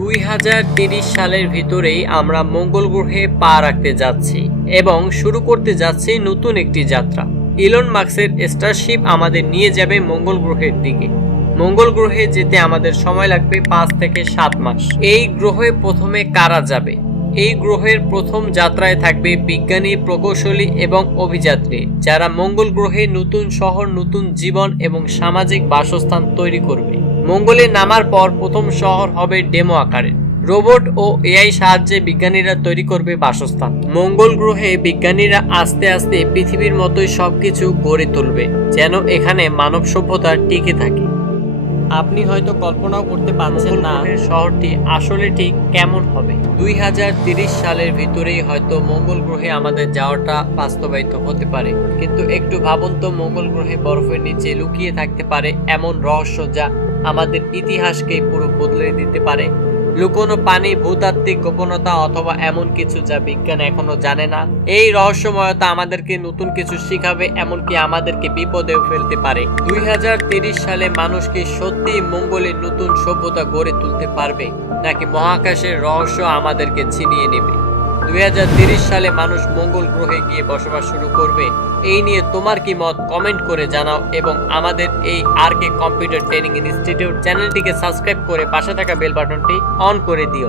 2030 সালের ভিতরেই আমরা মঙ্গল গ্রহে পা রাখতে যাচ্ছি এবং শুরু করতে যাচ্ছি নতুন একটি যাত্রা। ইলন মাস্কের স্টারশিপ আমাদের নিয়ে যাবে মঙ্গল গ্রহের দিকে। মঙ্গল গ্রহে যেতে আমাদের সময় লাগবে 5 থেকে 7 মাস। এই গ্রহে প্রথমে কারা যাবে? এই গ্রহের প্রথম যাত্রায় থাকবে বিজ্ঞানী, প্রকৌশলী এবং অভিযাত্রী, যারা মঙ্গল গ্রহে নতুন শহর, নতুন জীবন এবং সামাজিক বাসস্থান তৈরি করবে। মঙ্গলে নামার পর প্রথম শহর হবে ডেমো আকারের। রোবট ও এআই সাহায্যে বিজ্ঞানীরা তৈরি করবে বাসস্থান। মঙ্গল গ্রহে বিজ্ঞানীরা আস্তে আস্তে পৃথিবীর মতোই সবকিছু গড়ে তুলবে, যেন এখানে মানব সভ্যতা টিকে থাকে। আপনি হয়তো কল্পনাও করতে পারছেন না শহরটি আসলে ঠিক কেমন হবে। 2030 সালের ভিতরেই হয়তো মঙ্গল গ্রহে আমাদের যাওয়াটা বাস্তবায়িত হতে পারে। কিন্তু একটু ভাবুন তো, মঙ্গল গ্রহে বরফের নিচে লুকিয়ে থাকতে পারে এমন রহস্য যা আমাদের ইতিহাসকে পুরো বদলে দিতে পারে। লুকোনো পানি, ভূতাত্ত্বিক গোপনতা অথবা এমন কিছু যা বিজ্ঞান এখনো জানে না। এই রহস্যময়তা আমাদেরকে নতুন কিছু শিখাবে, এমনকি আমাদেরকে বিপদেও ফেলতে পারে। 2030 সালে মানুষ কি সত্যি মঙ্গলে নতুন সভ্যতা গড়ে তুলতে পারবে, নাকি মহাকাশের রহস্য আমাদেরকে ছিনিয়ে নেবে? 2030 সালে মানুষ মঙ্গল গ্রহে গিয়ে বসবাস শুরু করবে। এই নিয়ে তোমার কি মত? কমেন্ট করে জানাও এবং আমাদের এই RK কম্পিউটার ট্রেনিং ইনস্টিটিউট চ্যানেলটিকে সাবস্ক্রাইব করে পাশে থাকা বেল বাটনটি অন করে দিও।